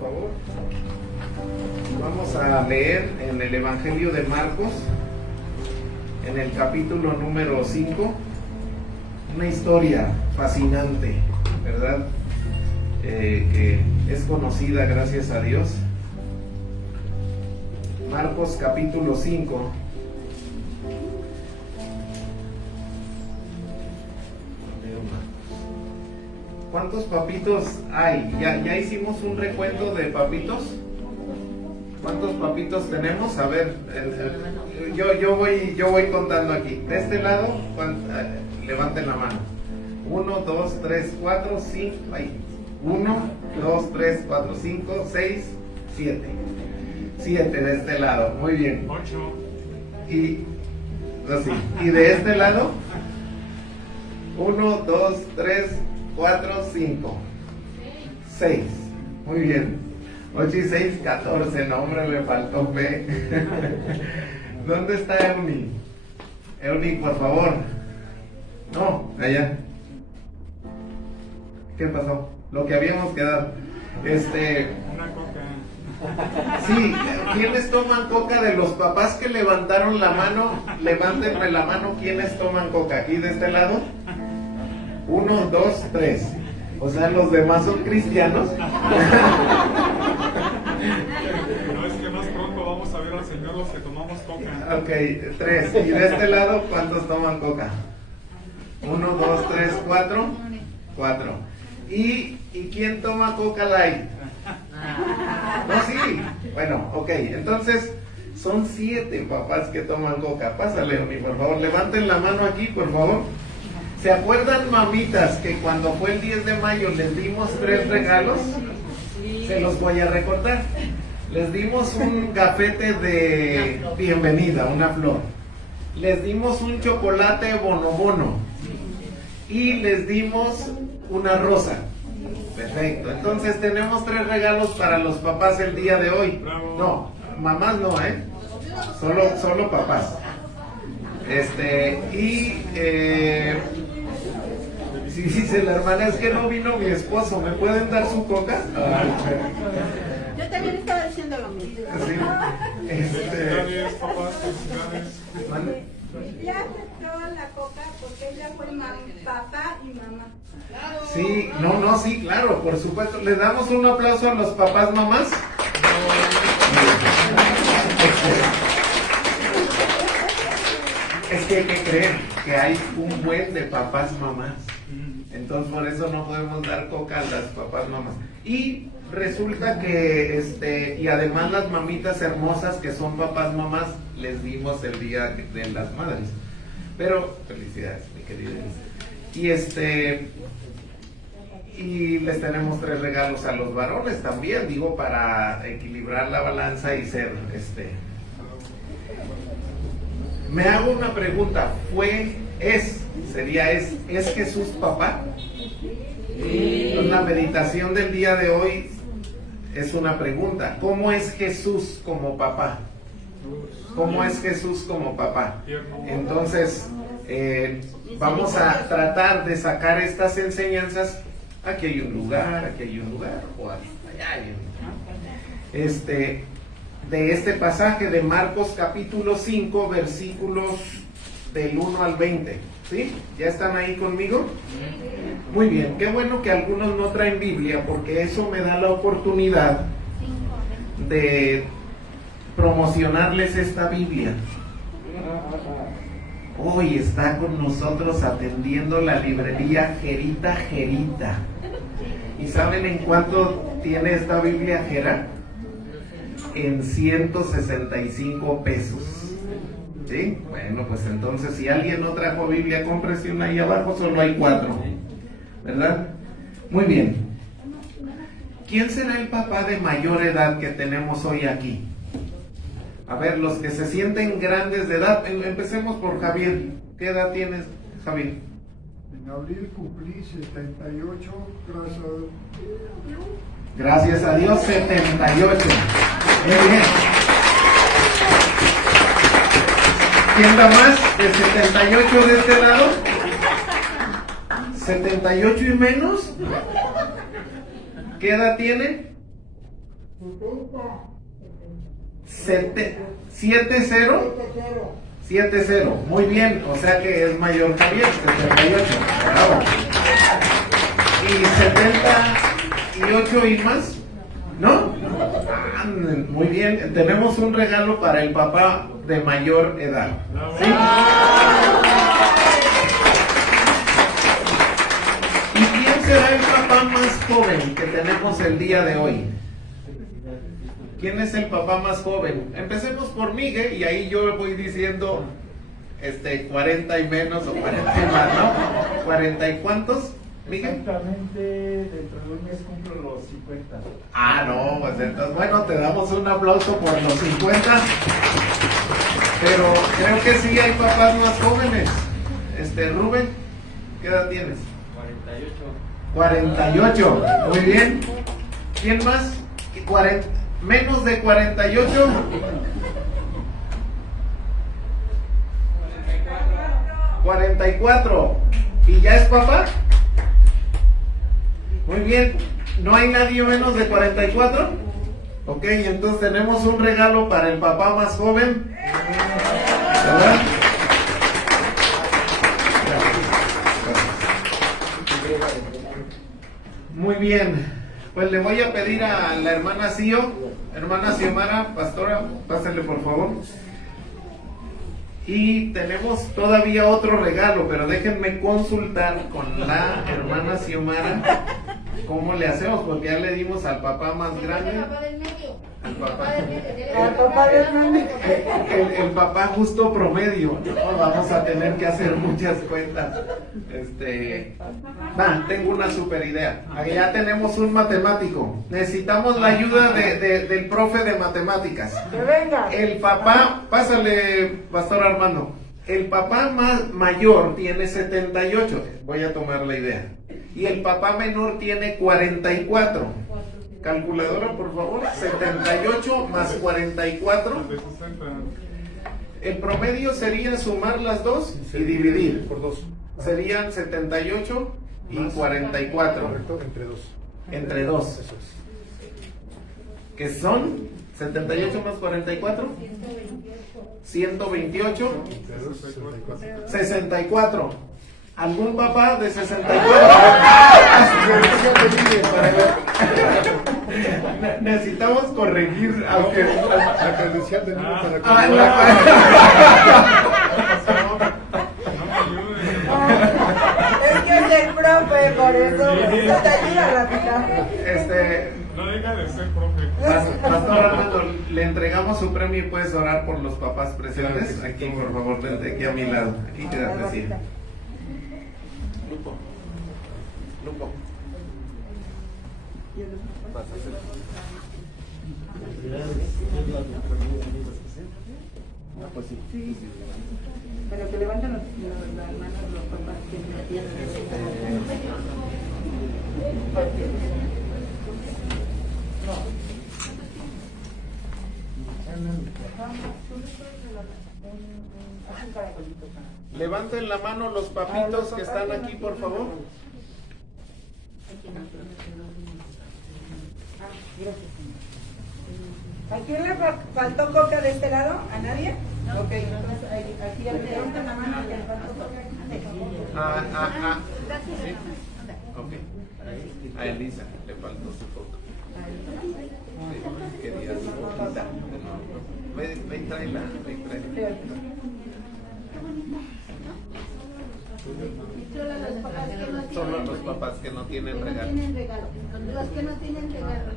favor. Vamos a leer en el Evangelio de Marcos, en el capítulo número 5, una historia fascinante, ¿verdad? Que es conocida, gracias a Dios. Marcos capítulo 5. ¿Cuántos papitos hay? ¿Ya hicimos un recuento de papitos? ¿Cuántos papitos tenemos? A ver, yo voy contando aquí. De este lado, levanten la mano. 1, 2, 3, 4, 5. 1, 2, 3, 4, 5, 6, 7. 7 de este lado. Muy bien. 8. Y de este lado, 1, 2, 3, 4, 5, 6. Muy bien. 8 y 6, 14. No, hombre, le faltó fe. ¿Dónde está Euni? Euni, por favor. No, allá. ¿Qué pasó? Lo que habíamos quedado. Una coca. Sí, ¿quiénes toman coca de los papás que levantaron la mano? Levántenme la mano, ¿quiénes toman coca? Aquí de este lado. 1, 2, 3. O sea, los demás son cristianos. No, es que más pronto vamos a ver al Señor los que tomamos coca. Ok, 3. ¿Y de este lado cuántos toman coca? 1, 2, 3, 4. 4. ¿Y quién toma coca light? No, sí. Bueno, ok. Entonces, son 7 papás que toman coca. Pásale, Oni, por favor. Levanten la mano aquí, por favor. ¿Se acuerdan, mamitas, que cuando fue el 10 de mayo les dimos 3 regalos? Se los voy a recordar. Les dimos un gafete de bienvenida, una flor. Les dimos un chocolate bono. Y les dimos una rosa. Perfecto. Entonces tenemos 3 regalos para los papás el día de hoy. No, mamás no, Solo papás. Si dice la hermana, es que no vino mi esposo, ¿me pueden dar su coca? Yo también estaba diciendo lo mismo. Sí. Felicidades, papás, felicidades. Ya aceptó la coca porque ella fue papá y mamá. Sí, sí, claro, por supuesto. ¿Le damos un aplauso a los papás, mamás? Es que hay que creer que hay un buen de papás, mamás. Entonces por eso no podemos dar coca a las papás, mamás. Y resulta que, y además las mamitas hermosas que son papás, mamás, les dimos el día de las madres. Pero, felicidades, mi querida. Y les tenemos 3 regalos a los varones también, digo, para equilibrar la balanza y ser, Me hago una pregunta, ¿es Jesús papá? Pues la meditación del día de hoy es una pregunta. ¿Cómo es Jesús como papá? ¿Cómo es Jesús como papá? Entonces, vamos a tratar de sacar estas enseñanzas. Aquí hay un lugar, o allá hay un... de este pasaje de Marcos capítulo 5, versículos del 1 al 20. ¿Sí? ¿Ya están ahí conmigo? Muy bien, qué bueno que algunos no traen Biblia, porque eso me da la oportunidad de promocionarles esta Biblia. Hoy está con nosotros atendiendo la librería Gerita. ¿Y saben en cuánto tiene esta Biblia, Gera? En 165 pesos. ¿Sí? Bueno, pues entonces si alguien no trajo Biblia, cómprese una ahí abajo, solo hay 4. ¿Verdad? Muy bien. ¿Quién será el papá de mayor edad que tenemos hoy aquí? A ver, los que se sienten grandes de edad, empecemos por Javier. ¿Qué edad tienes, Javier? En abril cumplí 78, Gracias a Dios, 78. Muy bien. ¿Quién da más de 78 de este lado? ¿78 y menos? ¿Qué edad tiene? 7-0. 7-0. Muy bien. O sea que es mayor Javier. 78. Bravo. ¿Y 78 y más? ¿No? Ah, muy bien. Tenemos un regalo para el papá de mayor edad. ¿Sí? ¿Y quién será el papá más joven que tenemos el día de hoy? ¿Quién es el papá más joven? Empecemos por Miguel y ahí yo voy diciendo 40 y menos o 40 y más, ¿no? ¿40 y cuántos, Miguel? Exactamente, dentro de un mes cumplo los 50. Ah, no, pues entonces, bueno, te damos un aplauso por los 50. Pero creo que sí hay papás más jóvenes. Rubén, ¿qué edad tienes? 48. Muy bien. ¿Quién más? Menos de 48. 44. ¿Y ya es papá? Muy bien. ¿No hay nadie menos de 44? Ok, entonces tenemos un regalo para el papá más joven. ¿Verdad? Muy bien. Pues le voy a pedir a la hermana hermana Xiomara, pastora, pásale por favor. Y tenemos todavía otro regalo, pero déjenme consultar con la hermana Xiomara cómo le hacemos, porque ya le dimos al papá más grande. Al papá. El papá justo promedio. No, vamos a tener que hacer muchas cuentas. Tengo una super idea. Ya tenemos un matemático. Necesitamos la ayuda del profe de matemáticas. Que venga. El papá, pásale, pastor Armando. El papá mayor tiene 78. Voy a tomar la idea. Y el papá menor tiene 44. Calculadora, por favor. 78 más 44. El promedio sería sumar las dos y dividir. Por 2. Serían 78 y 44. Correcto, entre 2. Entre 2. Eso es. ¿Qué son? 78 más 44. 128. Entre 2, 64. 64. ¿Algún papá de 64? Necesitamos corregir, aunque La credencial del niño para que Es que es el profe, por eso. Eso te ayuda rápido. No deja de ser profe. Pastor Armando, le entregamos su premio y puedes orar por los papás presentes. Claro que sí. Aquí, por favor, desde aquí a mi lado. Aquí quédate así. Lupo. Pues sí. Pero que levanten las manos los papás que no tienen. Levanten la mano los papitos que están aquí, por favor. ¿A quién le faltó coca de este lado? ¿A nadie? Ok, entonces aquí ya le levantan la mano que le faltó coca. ¿Sí? Ok. A Elisa le faltó su coca. Sí, quería su coquita. Ve y tráela, ve y tráela. Solo los papás que no tienen regalo. Los que no tienen regalo.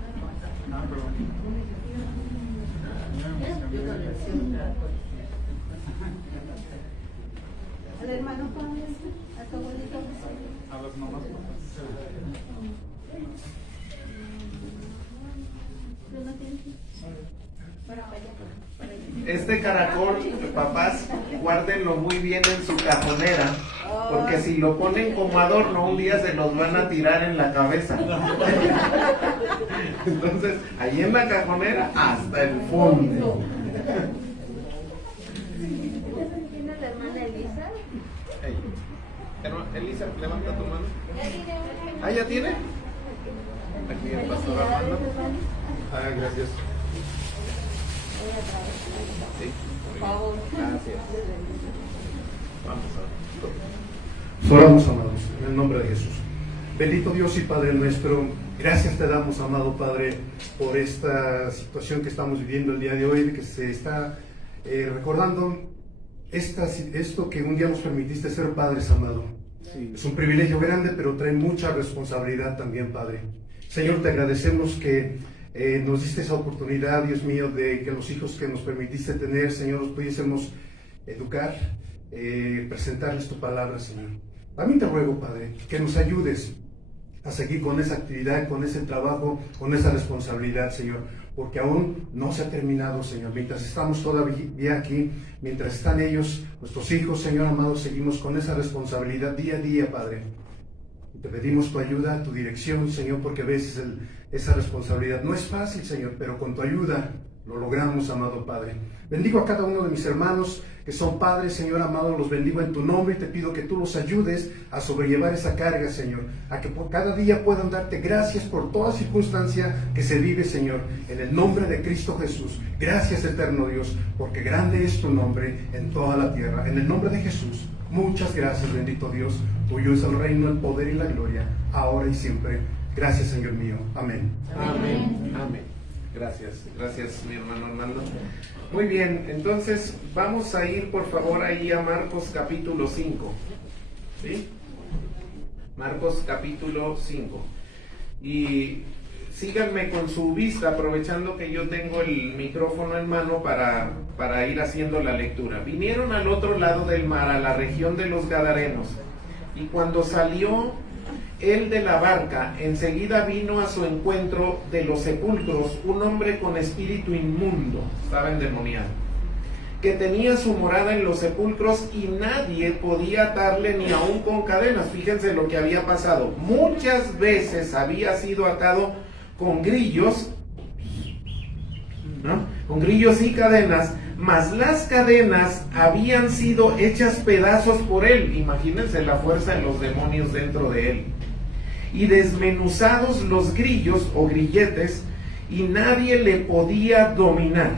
Al hermano Juan, a tu abuelito. A las mamás. ¿Tú no tienes? Para allá. Este caracol, papás, guárdenlo muy bien en su cajonera, porque si lo ponen como adorno, un día se los van a tirar en la cabeza. Entonces, ahí en la cajonera, hasta el fondo. ¿Tiene la hermana Elisa? Elisa, levanta tu mano. ¿Ah, ya tiene? Aquí el pastor Armando. Gracias. Sí. Gracias. Vamos a Oramos, amados, en el nombre de Jesús. Bendito Dios y Padre nuestro, gracias te damos, amado Padre, por esta situación que estamos viviendo el día de hoy, que se está recordando esto que un día nos permitiste ser padres, amado. Sí. Es un privilegio grande, pero trae mucha responsabilidad también, Padre. Señor, te agradecemos que nos diste esa oportunidad, Dios mío, de que los hijos que nos permitiste tener, Señor, los pudiésemos educar, presentarles tu palabra, Señor. También te ruego, Padre, que nos ayudes a seguir con esa actividad, con ese trabajo, con esa responsabilidad, Señor, porque aún no se ha terminado, Señor. Mientras estamos todavía aquí, mientras están ellos, nuestros hijos, Señor amado, seguimos con esa responsabilidad día a día, Padre. Te pedimos tu ayuda, tu dirección, Señor, porque a veces esa responsabilidad no es fácil, Señor, pero con tu ayuda lo logramos, amado Padre. Bendigo a cada uno de mis hermanos que son padres, Señor amado, los bendigo en tu nombre y te pido que tú los ayudes a sobrellevar esa carga, Señor, a que por cada día puedan darte gracias por toda circunstancia que se vive, Señor, en el nombre de Cristo Jesús. Gracias, eterno Dios, porque grande es tu nombre en toda la tierra. En el nombre de Jesús, muchas gracias, bendito Dios. Tuyo es el reino, el poder y la gloria, ahora y siempre. Gracias, Señor mío. Amén. Amén. Amén. Gracias, gracias, mi hermano Armando. Muy bien, entonces vamos a ir por favor ahí a Marcos capítulo 5. ¿Sí? Marcos capítulo 5. Y síganme con su vista, aprovechando que yo tengo el micrófono en mano para ir haciendo la lectura. Vinieron al otro lado del mar, a la región de los Gadarenos, y cuando salió él de la barca, enseguida vino a su encuentro de los sepulcros un hombre con espíritu inmundo, estaba endemoniado, que tenía su morada en los sepulcros y nadie podía atarle ni aun con cadenas. Fíjense lo que había pasado. Muchas veces había sido atado con grillos, ¿no? Con grillos y cadenas, mas las cadenas habían sido hechas pedazos por él. Imagínense la fuerza de los demonios dentro de él. Y desmenuzados los grillos o grilletes, y nadie le podía dominar.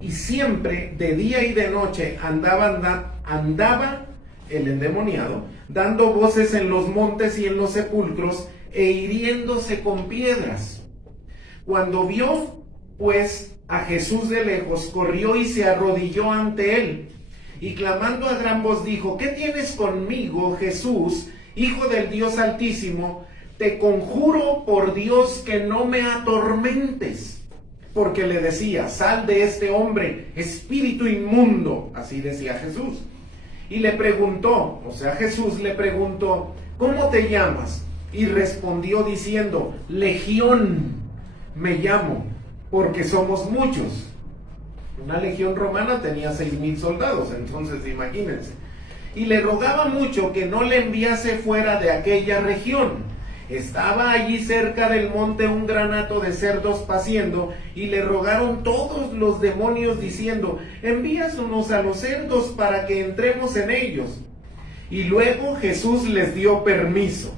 Y siempre, de día y de noche, andaba el endemoniado, dando voces en los montes y en los sepulcros, e hiriéndose con piedras. Cuando vio, pues, a Jesús de lejos, corrió y se arrodilló ante él, y clamando a gran voz dijo: ¿Qué tienes conmigo, Jesús, Hijo del Dios Altísimo? Te conjuro por Dios que no me atormentes. Porque le decía: sal de este hombre, espíritu inmundo. Así decía Jesús. Y le preguntó, o sea, Jesús le preguntó: ¿cómo te llamas? Y respondió diciendo: Legión me llamo, porque somos muchos. Una legión romana tenía 6,000 soldados, entonces imagínense. Y le rogaba mucho que no le enviase fuera de aquella región. Estaba allí cerca del monte un gran hato de cerdos paciendo, y le rogaron todos los demonios diciendo: envíanos a los cerdos para que entremos en ellos. Y luego Jesús les dio permiso.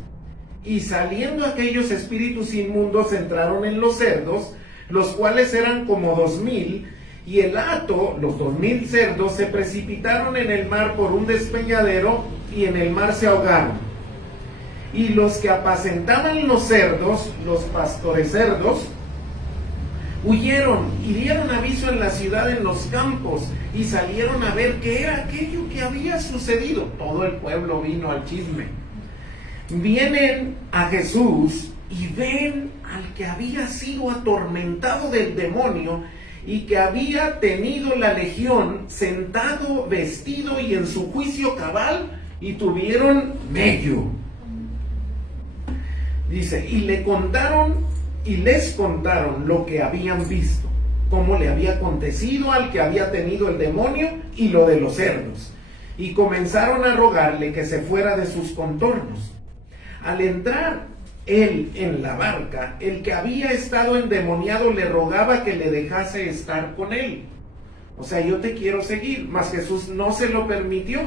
Y saliendo aquellos espíritus inmundos entraron en los cerdos, los cuales eran como 2,000, y el hato, los 2,000 cerdos, se precipitaron en el mar por un despeñadero, y en el mar se ahogaron. Y los que apacentaban los cerdos, los pastores cerdos, huyeron y dieron aviso en la ciudad, en los campos, y salieron a ver qué era aquello que había sucedido. Todo el pueblo vino al chisme. Vienen a Jesús y ven al que había sido atormentado del demonio y que había tenido la legión, sentado, vestido y en su juicio cabal, y tuvieron medio. Dice: y les contaron lo que habían visto, cómo le había acontecido al que había tenido el demonio y lo de los cerdos, y comenzaron a rogarle que se fuera de sus contornos. Al entrar él en la barca, el que había estado endemoniado le rogaba que le dejase estar con él. O sea, yo te quiero seguir, mas Jesús no se lo permitió,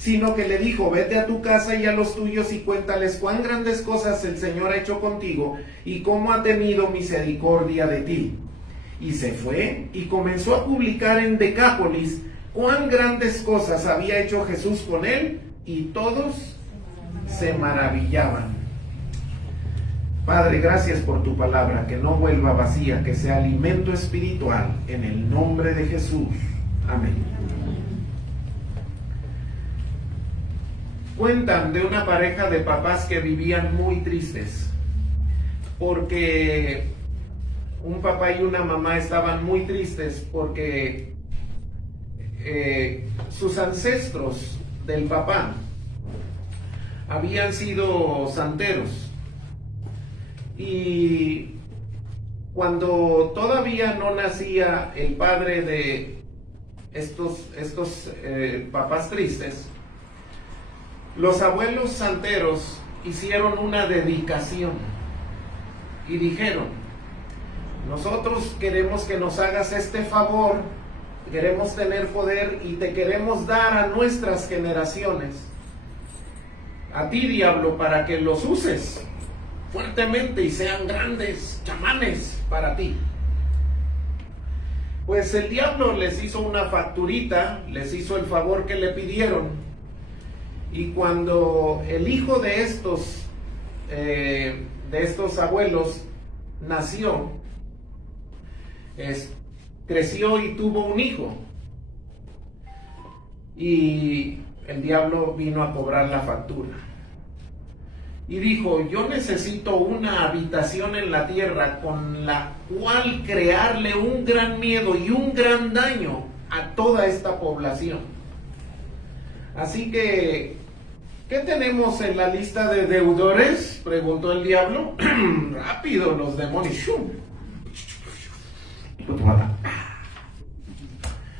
sino que le dijo: vete a tu casa y a los tuyos y cuéntales cuán grandes cosas el Señor ha hecho contigo y cómo ha tenido misericordia de ti. Y se fue y comenzó a publicar en Decápolis cuán grandes cosas había hecho Jesús con él, y todos se maravillaban. Padre, gracias por tu palabra, que no vuelva vacía, que sea alimento espiritual, en el nombre de Jesús. Amén. Cuentan de una pareja de papás que vivían muy tristes, porque un papá y una mamá estaban muy tristes porque sus ancestros del papá habían sido santeros. Y cuando todavía no nacía el padre de estos papás tristes, los abuelos santeros hicieron una dedicación y dijeron: nosotros queremos que nos hagas este favor, queremos tener poder y te queremos dar a nuestras generaciones, a ti, diablo, para que los uses fuertemente y sean grandes chamanes para ti. Pues el diablo les hizo una facturita, les hizo el favor que le pidieron, y cuando el hijo de estos abuelos nació, creció y tuvo un hijo, y el diablo vino a cobrar la factura. Y dijo: yo necesito una habitación en la tierra con la cual crearle un gran miedo y un gran daño a toda esta población. Así que, ¿qué tenemos en la lista de deudores?, preguntó el diablo. Rápido, los demonios.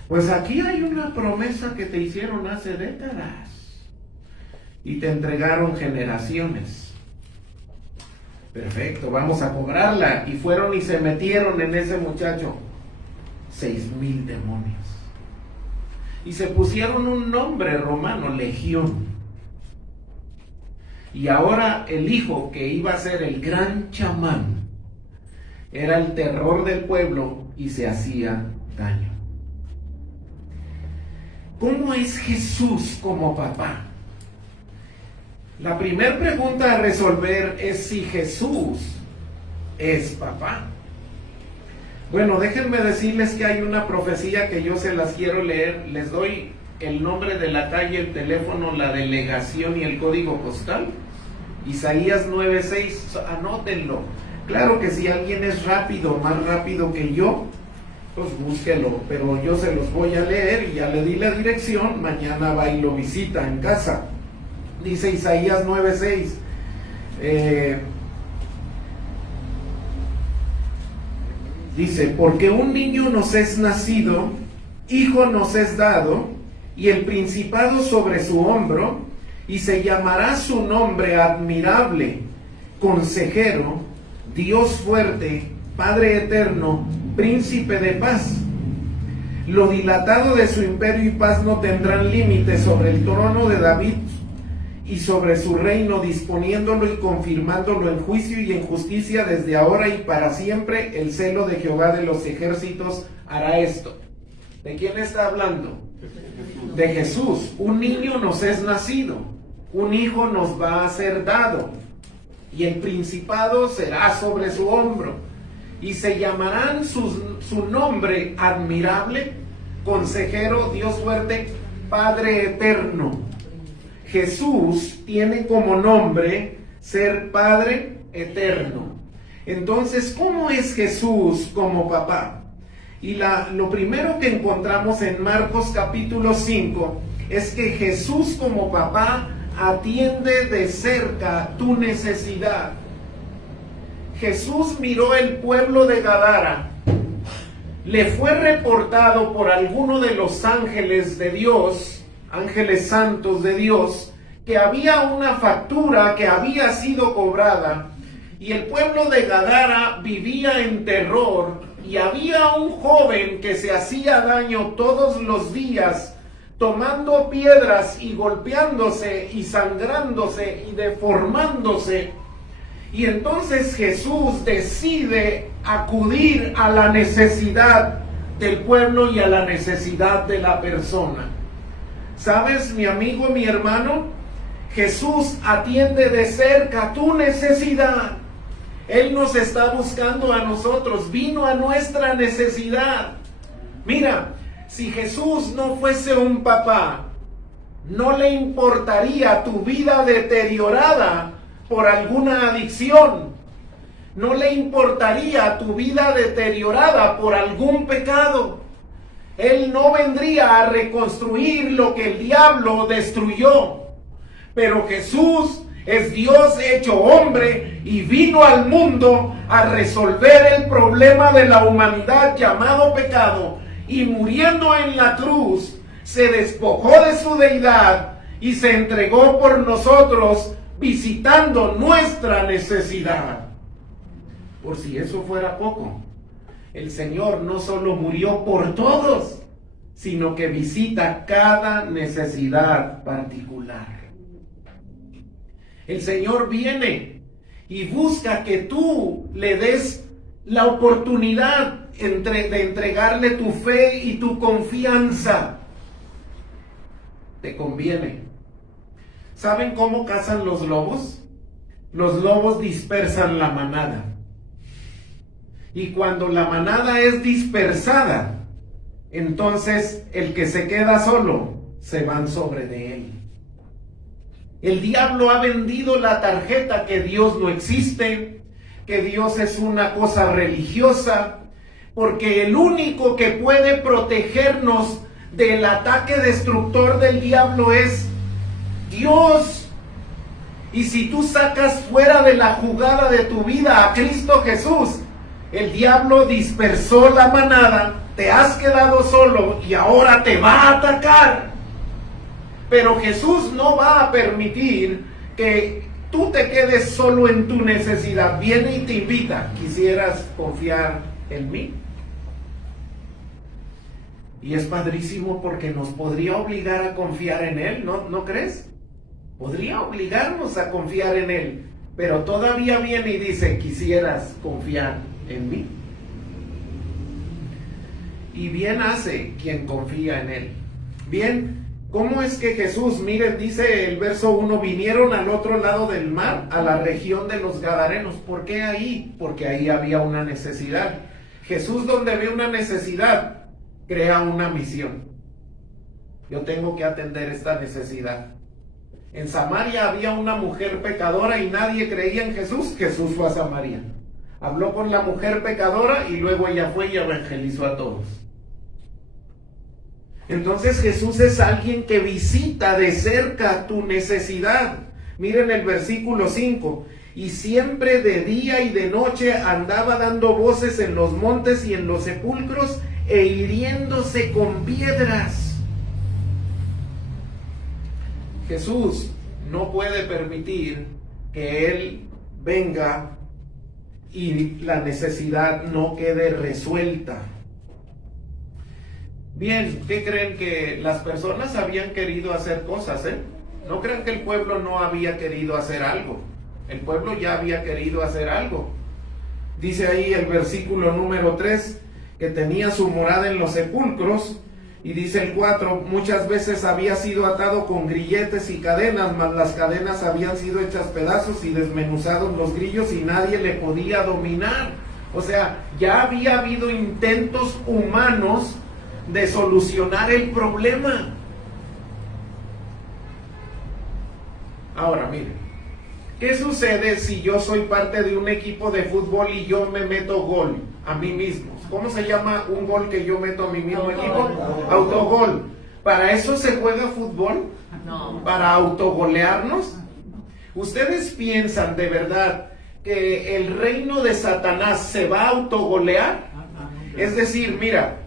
Pues aquí hay una promesa que te hicieron hace décadas y te entregaron generaciones. Perfecto, vamos a cobrarla. Y fueron y se metieron en ese muchacho 6,000 demonios. Y se pusieron un nombre romano: Legión. Y ahora el hijo, que iba a ser el gran chamán, era el terror del pueblo y se hacía daño. ¿Cómo es Jesús como papá? La primera pregunta a resolver es si Jesús es papá. Bueno, déjenme decirles que hay una profecía que yo se las quiero leer. Les doy el nombre de la calle, el teléfono, la delegación y el código postal. Isaías 9:6, anótenlo. Claro que si alguien es rápido, más rápido que yo, pues búsquelo, pero yo se los voy a leer y ya le di la dirección. Mañana va y lo visita en casa. Dice Isaías 9:6, dice: porque un niño nos es nacido, hijo nos es dado, y el principado sobre su hombro, y se llamará su nombre Admirable, Consejero, Dios fuerte, Padre eterno, Príncipe de paz. Lo dilatado de su imperio y paz no tendrán límite sobre el trono de David y sobre su reino, disponiéndolo y confirmándolo en juicio y en justicia desde ahora y para siempre. El celo de Jehová de los ejércitos hará esto. ¿De quién está hablando? De Jesús. Un niño nos es nacido, un hijo nos va a ser dado, y el principado será sobre su hombro, y se llamarán su nombre Admirable, Consejero, Dios fuerte, Padre eterno. Jesús tiene como nombre ser Padre eterno. Entonces, ¿cómo es Jesús como papá? Y lo primero que encontramos en Marcos capítulo 5 es que Jesús como papá atiende de cerca tu necesidad. Jesús miró el pueblo de Gadara, le fue reportado por alguno de los ángeles de Dios, ángeles santos de Dios, que había una factura que había sido cobrada, y el pueblo de Gadara vivía en terror, y había un joven que se hacía daño todos los días tomando piedras y golpeándose y sangrándose y deformándose. Y entonces Jesús decide acudir a la necesidad del pueblo y a la necesidad de la persona. ¿Sabes, mi amigo, mi hermano? Jesús atiende de cerca tu necesidad. Él nos está buscando a nosotros, vino a nuestra necesidad. Mira, si Jesús no fuese un papá, no le importaría tu vida deteriorada por alguna adicción. No le importaría tu vida deteriorada por algún pecado. Él no vendría a reconstruir lo que el diablo destruyó. Pero Jesús es Dios hecho hombre y vino al mundo a resolver el problema de la humanidad llamado pecado, y muriendo en la cruz se despojó de su deidad y se entregó por nosotros, visitando nuestra necesidad. Por si eso fuera poco, el Señor no solo murió por todos, sino que visita cada necesidad particular. El Señor viene y busca que tú le des la oportunidad de entregarle tu fe y tu confianza. Te conviene. ¿Saben cómo cazan los lobos? Los lobos dispersan la manada. Y cuando la manada es dispersada, entonces el que se queda solo se van sobre de él. El diablo ha vendido la tarjeta que Dios no existe, que Dios es una cosa religiosa, porque el único que puede protegernos del ataque destructor del diablo es Dios. Y si tú sacas fuera de la jugada de tu vida a Cristo Jesús, el diablo dispersó la manada, te has quedado solo y ahora te va a atacar. Pero Jesús no va a permitir que tú te quedes solo en tu necesidad. Viene y te invita. ¿Quisieras confiar en mí? Y es padrísimo porque nos podría obligar a confiar en Él, ¿no crees? Podría obligarnos a confiar en Él, pero todavía viene y dice, ¿quisieras confiar en mí? Y bien hace quien confía en Él. Bien, ¿cómo es que Jesús, miren, dice el verso 1, vinieron al otro lado del mar, a la región de los Gadarenos? ¿Por qué ahí? Porque ahí había una necesidad. Jesús, donde ve una necesidad, crea una misión. Yo tengo que atender esta necesidad. En Samaria había una mujer pecadora y nadie creía en Jesús. Jesús fue a Samaria. Habló con la mujer pecadora y luego ella fue y evangelizó a todos. Entonces Jesús es alguien que visita de cerca tu necesidad. Miren el versículo 5. Y siempre de día y de noche andaba dando voces en los montes y en los sepulcros e hiriéndose con piedras. Jesús no puede permitir que Él venga y la necesidad no quede resuelta. Bien, ¿qué creen? Que las personas habían querido hacer cosas, ¿eh? No crean que el pueblo no había querido hacer algo. El pueblo ya había querido hacer algo. Dice ahí el versículo número 3, que tenía su morada en los sepulcros, y dice el 4, muchas veces había sido atado con grilletes y cadenas, mas las cadenas habían sido hechas pedazos y desmenuzados los grillos y nadie le podía dominar. O sea, ya había habido intentos humanos de solucionar el problema. Ahora, miren, ¿qué sucede si yo soy parte de un equipo de fútbol y yo me meto gol a mí mismo? ¿Cómo se llama un gol que yo meto a mi mismo equipo? Autogol. ¿Para eso se juega fútbol? No. ¿Para autogolearnos? ¿Ustedes piensan de verdad que el reino de Satanás se va a autogolear? Es decir, mira,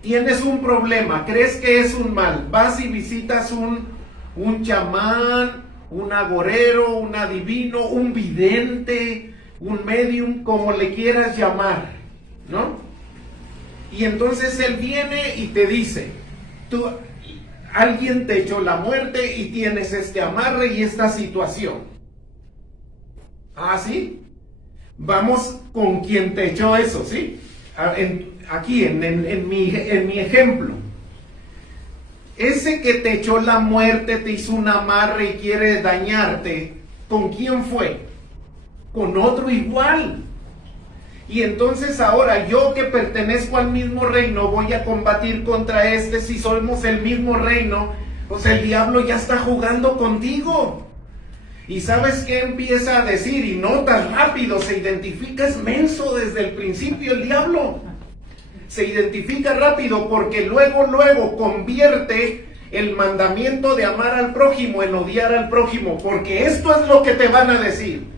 tienes un problema, crees que es un mal, vas y visitas un chamán, un agorero, un adivino, un vidente, un medium, como le quieras llamar, ¿no? Y entonces él viene y te dice, tú, alguien te echó la muerte y tienes este amarre y esta situación. ¿Ah, sí? Vamos con quien te echó eso, ¿sí? Aquí en mi ejemplo. Ese que te echó la muerte, te hizo un amarre y quiere dañarte, ¿con quién fue? Con otro igual. Y entonces ahora yo que pertenezco al mismo reino voy a combatir contra este si somos el mismo reino. Pues el diablo ya está jugando contigo. ¿Y sabes qué empieza a decir? Y notas rápido, se identifica, es menso desde el principio el diablo. Se identifica rápido porque luego convierte el mandamiento de amar al prójimo en odiar al prójimo, porque esto es lo que te van a decir.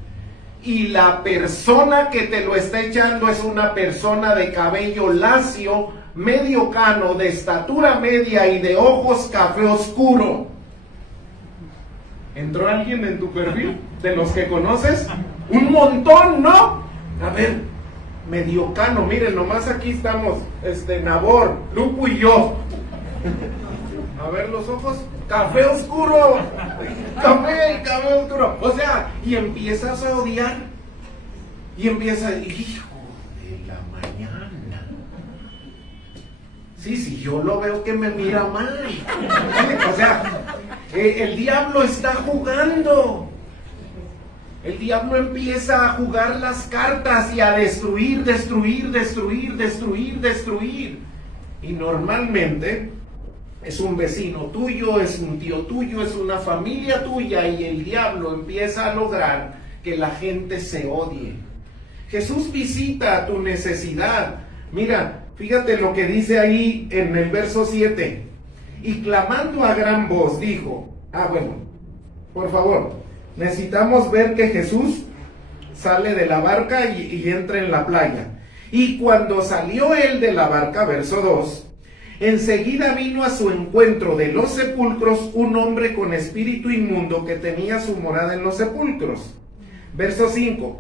Y la persona que te lo está echando es una persona de cabello lacio, medio cano, de estatura media y de ojos café oscuro. ¿Entró alguien en tu perfil de los que conoces? Un montón, ¿no? A ver, medio cano, miren, nomás aquí estamos, Nabor, Lupo y yo. A ver los ojos, café oscuro, café oscuro. O sea, y empiezas a odiar, y empiezas, hijo de la mañana. Sí, si yo lo veo que me mira mal. O sea, el diablo está jugando. El diablo empieza a jugar las cartas y a destruir. Y normalmente es un vecino tuyo, es un tío tuyo, es una familia tuya, y el diablo empieza a lograr que la gente se odie. Jesús visita tu necesidad. Mira, fíjate lo que dice ahí en el verso 7. Y clamando a gran voz dijo, por favor, necesitamos ver que Jesús sale de la barca y entra en la playa. Y cuando salió él de la barca, verso 2, enseguida vino a su encuentro de los sepulcros un hombre con espíritu inmundo que tenía su morada en los sepulcros. Verso 5,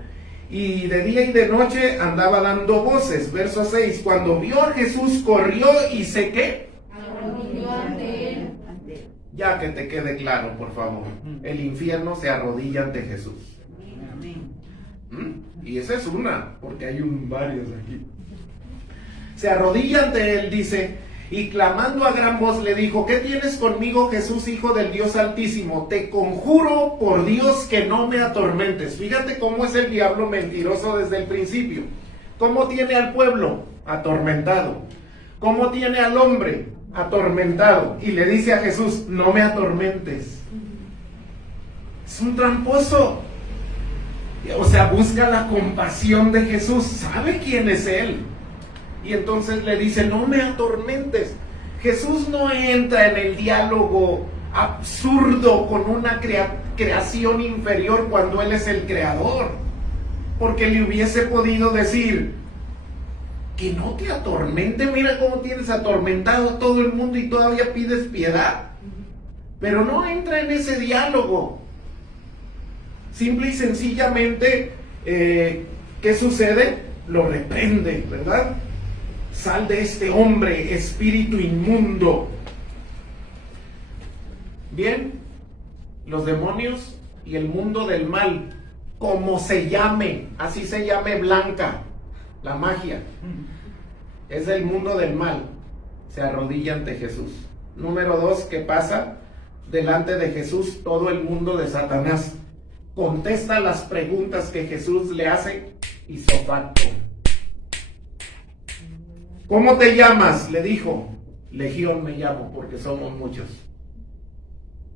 y de día y de noche andaba dando voces. Verso 6, cuando vio a Jesús corrió y se ¿qué? Arrodilló ante él. Ya que te quede claro, por favor. El infierno se arrodilla ante Jesús. Y esa es una, porque hay varios aquí. Se arrodilla ante él, dice, y clamando a gran voz le dijo, ¿qué tienes conmigo, Jesús, Hijo del Dios Altísimo? Te conjuro por Dios que no me atormentes. Fíjate cómo es el diablo mentiroso desde el principio. ¿Cómo tiene al pueblo? Atormentado. ¿Cómo tiene al hombre? Atormentado. Y le dice a Jesús, no me atormentes. Es un tramposo. O sea, busca la compasión de Jesús. Sabe quién es él. Y entonces le dice, no me atormentes. Jesús no entra en el diálogo absurdo con una creación inferior cuando él es el creador. Porque le hubiese podido decir, que no te atormente, mira cómo tienes atormentado a todo el mundo y todavía pides piedad. Pero no entra en ese diálogo. Simple y sencillamente, ¿qué sucede? Lo reprende, ¿verdad? Sal de este hombre, espíritu inmundo. Bien, los demonios y el mundo del mal, como se llame, así se llame Blanca, la magia, es el mundo del mal, se arrodilla ante Jesús. Número 2, ¿qué pasa? Delante de Jesús, todo el mundo de Satanás contesta las preguntas que Jesús le hace ipso facto. ¿Cómo te llamas? Le dijo. Legión me llamo, porque somos muchos.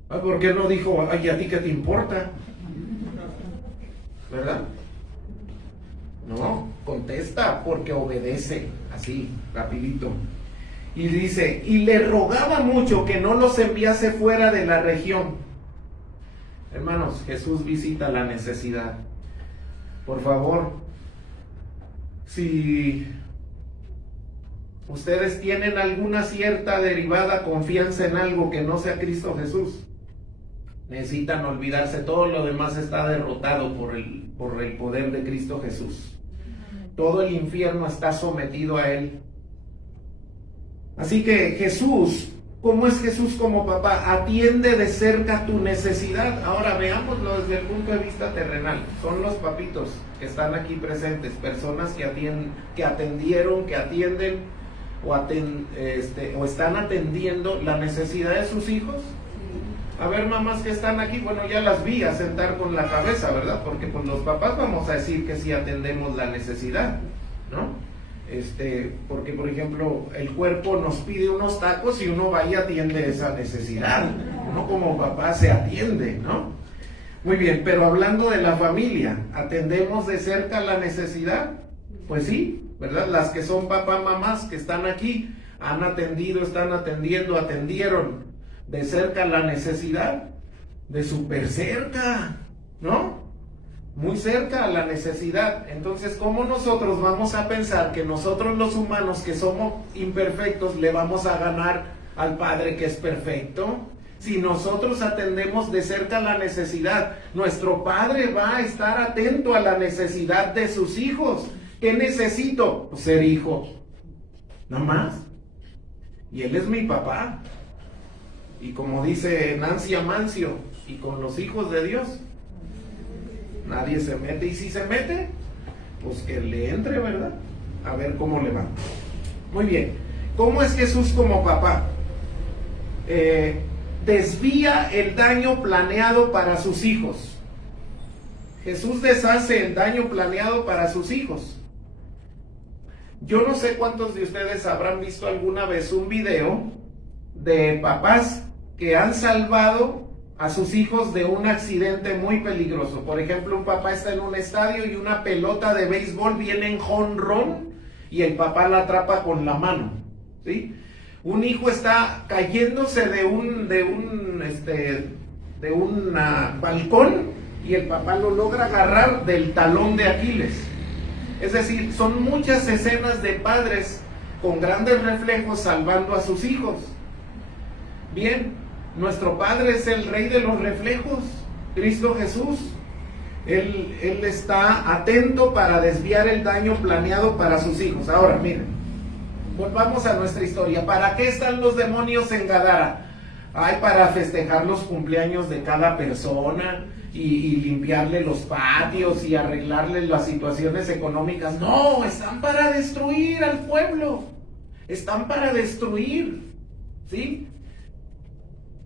¿Por qué no dijo, ay, a ti qué te importa? ¿Verdad? No, contesta porque obedece, así, rapidito. Y dice, y le rogaba mucho que no los enviase fuera de la región. Hermanos, Jesús visita la necesidad. Por favor, si ustedes tienen alguna cierta derivada confianza en algo que no sea Cristo Jesús, necesitan olvidarse, todo lo demás está derrotado por el poder de Cristo Jesús. Todo el infierno está sometido a Él. Así que Jesús ¿Cómo es Jesús como papá? Atiende de cerca tu necesidad. Ahora veámoslo desde el punto de vista terrenal. Son los papitos que están aquí presentes, personas que atendieron, que atienden o están atendiendo la necesidad de sus hijos. A ver, mamás que están aquí, bueno, ya las vi a sentar con la cabeza, ¿verdad? Porque pues los papás vamos a decir que sí atendemos la necesidad, ¿no? Porque por ejemplo el cuerpo nos pide unos tacos y uno va y atiende esa necesidad. Uno como papá se atiende, ¿no? Muy bien, pero hablando de la familia, ¿atendemos de cerca la necesidad? Pues sí, ¿verdad? Las que son papá, mamás que están aquí han atendido, están atendiendo, atendieron de cerca la necesidad, de súper cerca, ¿no? Muy cerca a la necesidad. Entonces, ¿cómo nosotros vamos a pensar que nosotros los humanos que somos imperfectos le vamos a ganar al Padre que es perfecto? Si nosotros atendemos de cerca la necesidad, nuestro Padre va a estar atento a la necesidad de sus hijos. ¿Qué necesito? Pues ser hijo, nada más. Y Él es mi papá. Y como dice Nancy Amancio, y con los hijos de Dios nadie se mete, y si se mete, pues que le entre, ¿verdad? A ver cómo le va. Muy bien, ¿cómo es Jesús como papá? Desvía el daño planeado para sus hijos. Jesús deshace el daño planeado para sus hijos. Yo no sé cuántos de ustedes habrán visto alguna vez un video de papás que han salvado a sus hijos de un accidente muy peligroso. Por ejemplo, un papá está en un estadio y una pelota de béisbol viene en jonrón y el papá la atrapa con la mano, ¿sí? Un hijo está cayéndose de un balcón y el papá lo logra agarrar del talón de Aquiles. Es decir, son muchas escenas de padres con grandes reflejos salvando a sus hijos. Bien, nuestro Padre es el Rey de los reflejos, Cristo Jesús. Él está atento para desviar el daño planeado para sus hijos. Ahora, miren, volvamos a nuestra historia. ¿Para qué están los demonios en Gadara? Ay, para festejar los cumpleaños de cada persona y limpiarle los patios y arreglarle las situaciones económicas. No, están para destruir al pueblo. Están para destruir, ¿sí?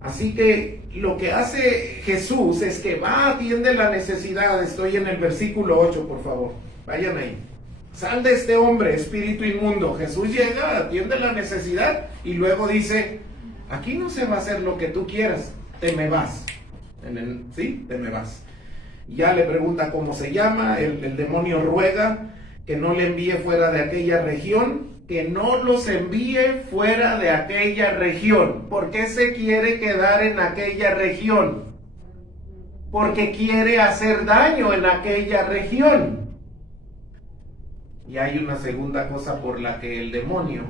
Así que lo que hace Jesús es que va, atiende la necesidad. Estoy en el versículo 8, por favor. Vayan ahí. Sal de este hombre, espíritu inmundo. Jesús llega, atiende la necesidad y luego dice, aquí no se va a hacer lo que tú quieras, te me vas. ¿Sí? Te me vas. Ya le pregunta cómo se llama, el demonio ruega que no le envíe fuera de aquella región, que no los envíe fuera de aquella región. ¿Por qué se quiere quedar en aquella región? Porque quiere hacer daño en aquella región. Y hay una segunda cosa por la que el demonio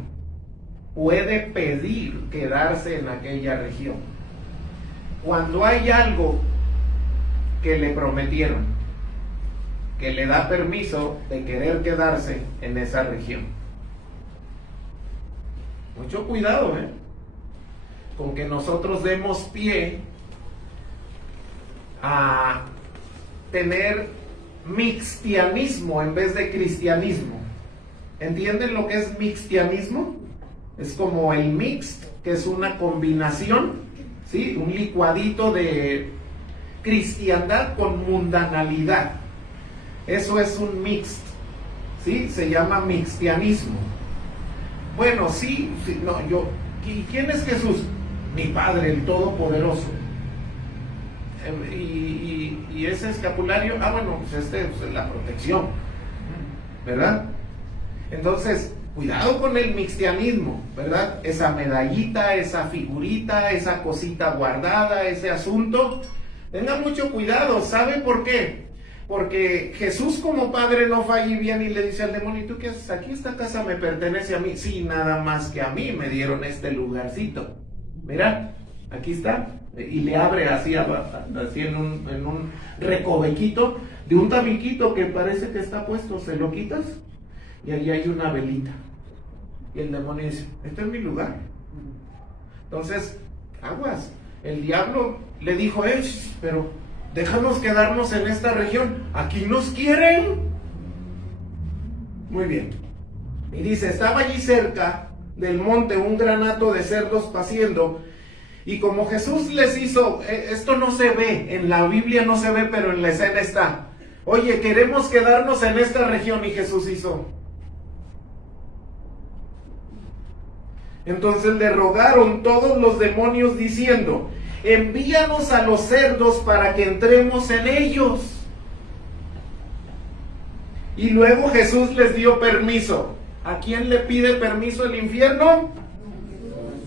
puede pedir quedarse en aquella región. Cuando hay algo que le prometieron, que le da permiso de querer quedarse en esa región. Mucho cuidado, con que nosotros demos pie a tener mixtianismo en vez de cristianismo. ¿Entienden lo que es mixtianismo? Es como el mixed, que es una combinación, ¿sí? Un licuadito de cristiandad con mundanalidad. Eso es un mixed, ¿sí? Se llama mixtianismo. Bueno, sí, no, ¿y quién es Jesús? Mi Padre, el Todopoderoso. Y ese escapulario, bueno, pues es la protección, ¿verdad? Entonces, cuidado con el mixtianismo, ¿verdad? Esa medallita, esa figurita, esa cosita guardada, ese asunto. Tengan mucho cuidado, ¿sabe por qué? Porque Jesús como Padre no va allí bien y le dice al demonio, ¿y tú qué haces aquí? Esta casa me pertenece a mí. Sí, nada más que a mí me dieron este lugarcito. Mira, aquí está. Y le abre así en un recovequito de un tabiquito que parece que está puesto. Se lo quitas y allí hay una velita. Y el demonio dice, este es mi lugar. Entonces, aguas. El diablo le dijo, pero déjanos quedarnos en esta región. Aquí nos quieren. Muy bien. Y dice, estaba allí cerca del monte un gran hato de cerdos paciendo. Y como Jesús les hizo, esto no se ve, en la Biblia no se ve, pero en la escena está. Oye, queremos quedarnos en esta región, y Jesús hizo. Entonces le rogaron todos los demonios diciendo, envíanos a los cerdos para que entremos en ellos. Y luego Jesús les dio permiso. ¿A quién le pide permiso el infierno?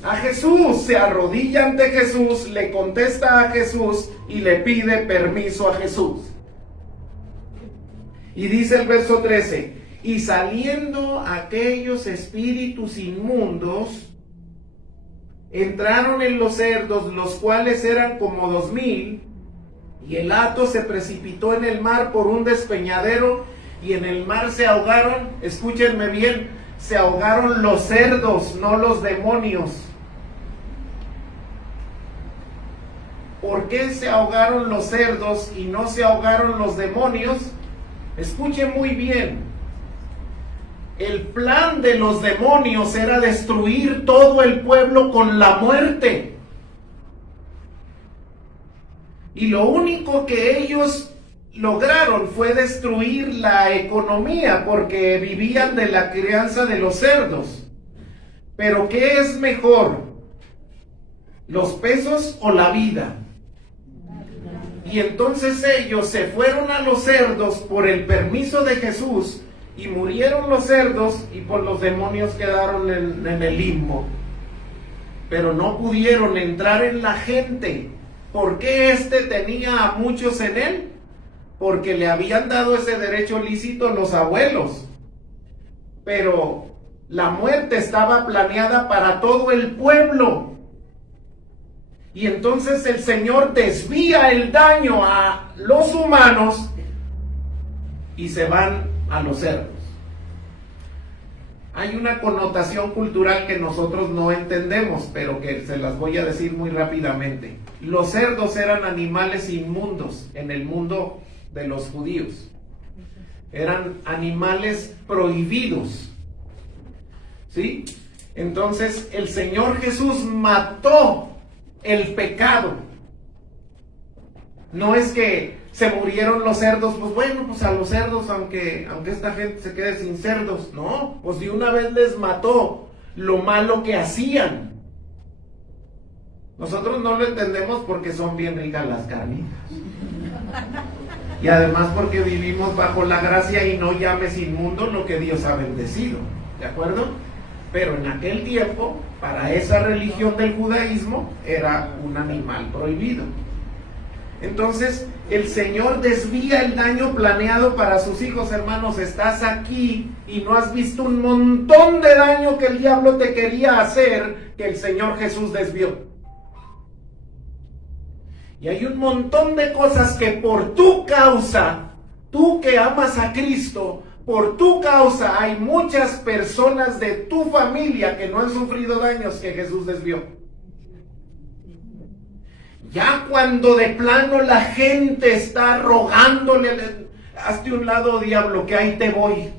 A Jesús. Se arrodilla ante Jesús, le contesta a Jesús y le pide permiso a Jesús. Y dice el verso 13, y saliendo aquellos espíritus inmundos, entraron en los cerdos, los cuales eran como 2000, y el hato se precipitó en el mar por un despeñadero, y en el mar se ahogaron, escúchenme bien, se ahogaron los cerdos, no los demonios. ¿Por qué se ahogaron los cerdos y no se ahogaron los demonios? Escuchen muy bien. El plan de los demonios era destruir todo el pueblo con la muerte. Y lo único que ellos lograron fue destruir la economía, porque vivían de la crianza de los cerdos. Pero ¿qué es mejor? ¿Los pesos o la vida? Y entonces ellos se fueron a los cerdos por el permiso de Jesús, y murieron los cerdos, y por los demonios quedaron en el limbo. Pero no pudieron entrar en la gente. ¿Por qué tenía a muchos en él? Porque le habían dado ese derecho lícito los abuelos. Pero la muerte estaba planeada para todo el pueblo. Y entonces el Señor desvía el daño a los humanos y se van a los cerdos. Hay una connotación cultural que nosotros no entendemos, pero que se las voy a decir muy rápidamente. Los cerdos eran animales inmundos en el mundo de los judíos. Eran animales prohibidos. ¿Sí? Entonces el Señor Jesús mató el pecado. No es que se murieron los cerdos, pues bueno, pues a los cerdos, aunque esta gente se quede sin cerdos. No, pues de una vez les mató lo malo que hacían. Nosotros no lo entendemos porque son bien ricas las carnitas. Y además porque vivimos bajo la gracia y no llames inmundo lo que Dios ha bendecido. ¿De acuerdo? Pero en aquel tiempo, para esa religión del judaísmo, era un animal prohibido. Entonces, el Señor desvía el daño planeado para sus hijos. Hermanos, estás aquí y no has visto un montón de daño que el diablo te quería hacer, que el Señor Jesús desvió. Y hay un montón de cosas que por tu causa, tú que amas a Cristo, por tu causa hay muchas personas de tu familia que no han sufrido daños que Jesús desvió. Ya cuando de plano la gente está rogándole, hazte un lado, diablo, que ahí te voy.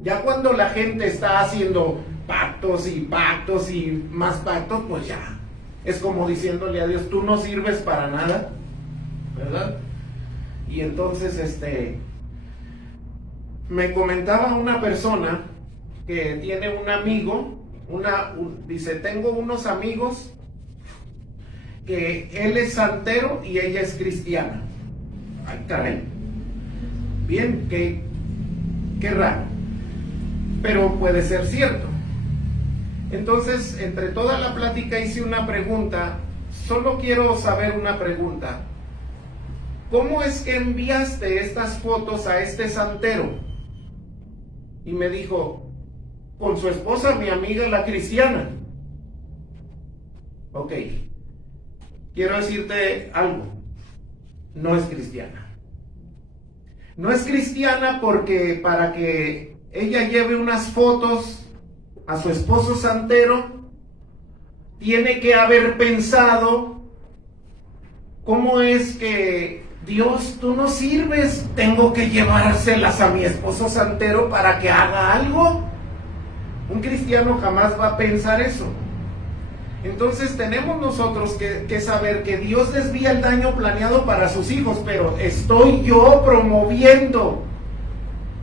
Ya cuando la gente está haciendo pactos y más pactos, pues ya. Es como diciéndole a Dios, tú no sirves para nada, ¿verdad? Y entonces, me comentaba una persona que tiene un amigo, dice, tengo unos amigos que él es santero y ella es cristiana. Ay, caray. Bien, qué raro. Pero puede ser cierto. Entonces, entre toda la plática hice una pregunta. Solo quiero saber una pregunta. ¿Cómo es que enviaste estas fotos a este santero? Y me dijo, con su esposa, mi amiga la cristiana. Ok. Quiero decirte algo, no es cristiana. No es cristiana porque para que ella lleve unas fotos a su esposo santero, tiene que haber pensado, ¿cómo es que Dios, tú no sirves? Tengo que llevárselas a mi esposo santero para que haga algo. Un cristiano jamás va a pensar eso. Entonces tenemos nosotros que saber que Dios desvía el daño planeado para sus hijos, pero estoy yo promoviendo,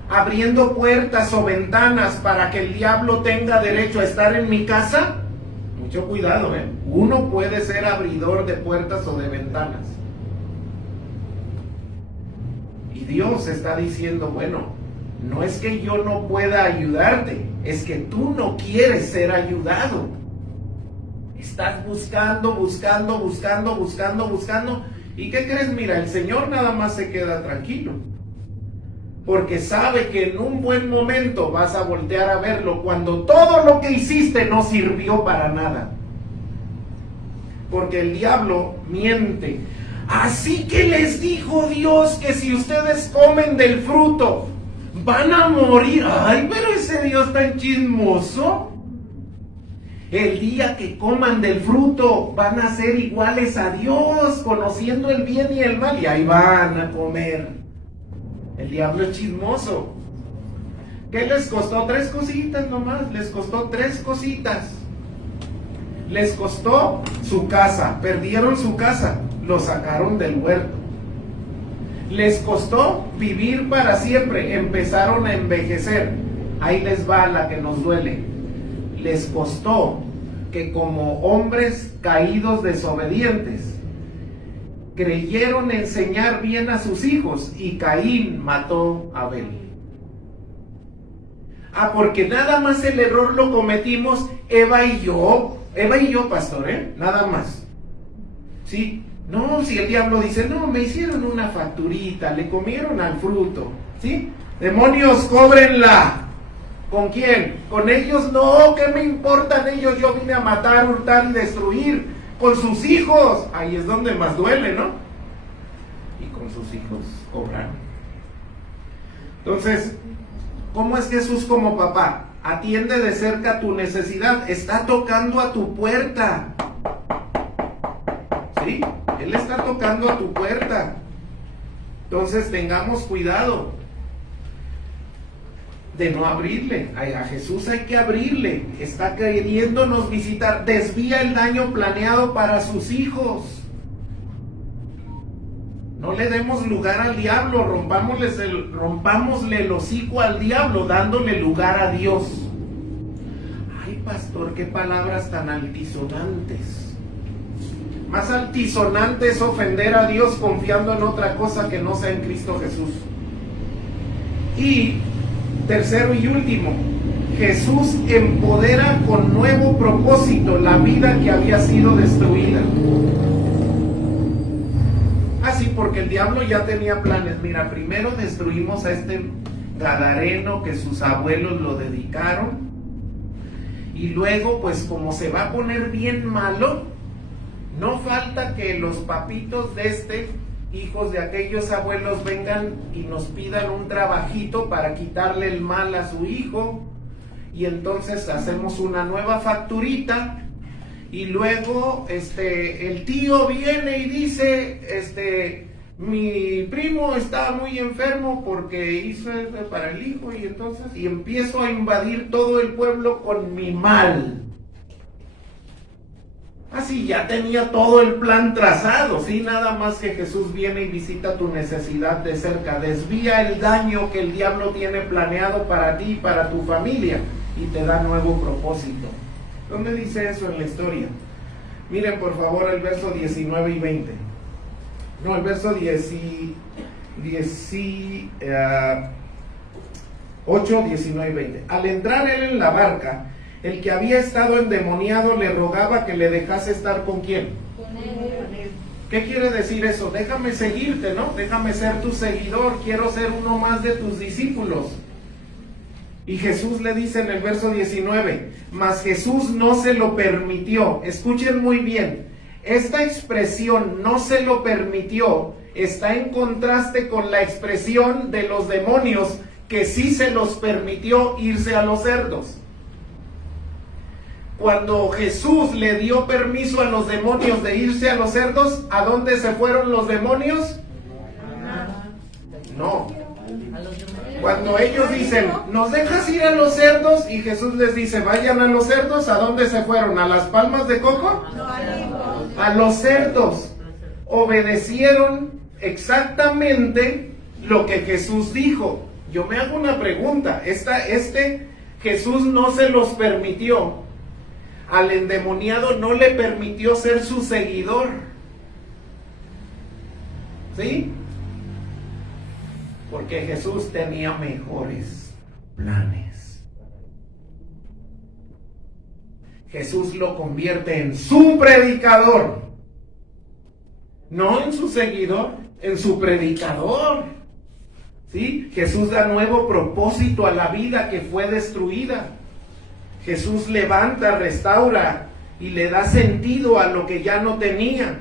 abriendo puertas o ventanas para que el diablo tenga derecho a estar en mi casa. Mucho cuidado, uno puede ser abridor de puertas o de ventanas. Y Dios está diciendo, bueno, no es que yo no pueda ayudarte, es que tú no quieres ser ayudado. Estás buscando. ¿Y qué crees? Mira, el Señor nada más se queda tranquilo. Porque sabe que en un buen momento vas a voltear a verlo cuando todo lo que hiciste no sirvió para nada. Porque el diablo miente. Así que les dijo Dios que si ustedes comen del fruto, van a morir. Ay, pero ese Dios tan chismoso. El día que coman del fruto van a ser iguales a Dios, conociendo el bien y el mal, y ahí van a comer. El diablo es chismoso. ¿Qué les costó? 3 cositas nomás, les costó 3 cositas. Les costó su casa, perdieron su casa, lo sacaron del huerto. Les costó vivir para siempre, empezaron a envejecer. Ahí les va la que nos duele. Les costó que como hombres caídos desobedientes creyeron enseñar bien a sus hijos y Caín mató a Abel. Porque nada más el error lo cometimos Eva y yo, pastor, nada más. ¿Sí? No, si el diablo dice, no, me hicieron una facturita, le comieron al fruto, ¿sí? Demonios, cóbrenla. ¿Con quién? Con ellos no, ¿qué me importan ellos? Yo vine a matar, hurtar y destruir. Con sus hijos, ahí es donde más duele, ¿no? Y con sus hijos cobran. Entonces, ¿cómo es Jesús como papá? Atiende de cerca tu necesidad, está tocando a tu puerta. ¿Sí? Él está tocando a tu puerta. Entonces tengamos cuidado de no abrirle. A Jesús hay que abrirle. Está queriéndonos visitar. Desvía el daño planeado para sus hijos. No le demos lugar al diablo. Rompámosle el hocico al diablo, dándole lugar a Dios. Ay, pastor, qué palabras tan altisonantes. Más altisonante es ofender a Dios confiando en otra cosa que no sea en Cristo Jesús. Y tercero y último, Jesús empodera con nuevo propósito la vida que había sido destruida. Así, porque el diablo ya tenía planes. Mira, primero destruimos a este gadareno que sus abuelos lo dedicaron. Y luego, pues como se va a poner bien malo, no falta que los papitos de hijos de aquellos abuelos vengan y nos pidan un trabajito para quitarle el mal a su hijo, y entonces hacemos una nueva facturita, y luego el tío viene y dice, mi primo está muy enfermo porque hizo esto para el hijo, y entonces empiezo a invadir todo el pueblo con mi mal. Así ya tenía todo el plan trazado, ¿sí? Nada más que Jesús viene y visita tu necesidad de cerca, desvía el daño que el diablo tiene planeado para ti y para tu familia, y te da nuevo propósito. ¿Dónde dice eso en la historia? Miren por favor el verso 19 y 20. No, el verso 8, 19 y 20. Al entrar él en la barca, el que había estado endemoniado le rogaba que le dejase estar ¿con quién? Con él. ¿Qué quiere decir eso? Déjame seguirte, ¿no? Déjame ser tu seguidor, quiero ser uno más de tus discípulos. Y Jesús le dice en el verso 19, mas Jesús no se lo permitió. Escuchen muy bien, esta expresión no se lo permitió está en contraste con la expresión de los demonios que sí se los permitió irse a los cerdos. Cuando Jesús le dio permiso a los demonios de irse a los cerdos, ¿a dónde se fueron los demonios? No. Cuando ellos dicen, ¿nos dejas ir a los cerdos? Y Jesús les dice, vayan a los cerdos, ¿a dónde se fueron? ¿A las palmas de coco? A los cerdos. Obedecieron exactamente lo que Jesús dijo. Yo me hago una pregunta. Jesús no se los permitió. Al endemoniado no le permitió ser su seguidor. ¿Sí? Porque Jesús tenía mejores planes. Jesús lo convierte en su predicador. No en su seguidor, en su predicador. ¿Sí? Jesús da nuevo propósito a la vida que fue destruida. Jesús levanta, restaura y le da sentido a lo que ya no tenía.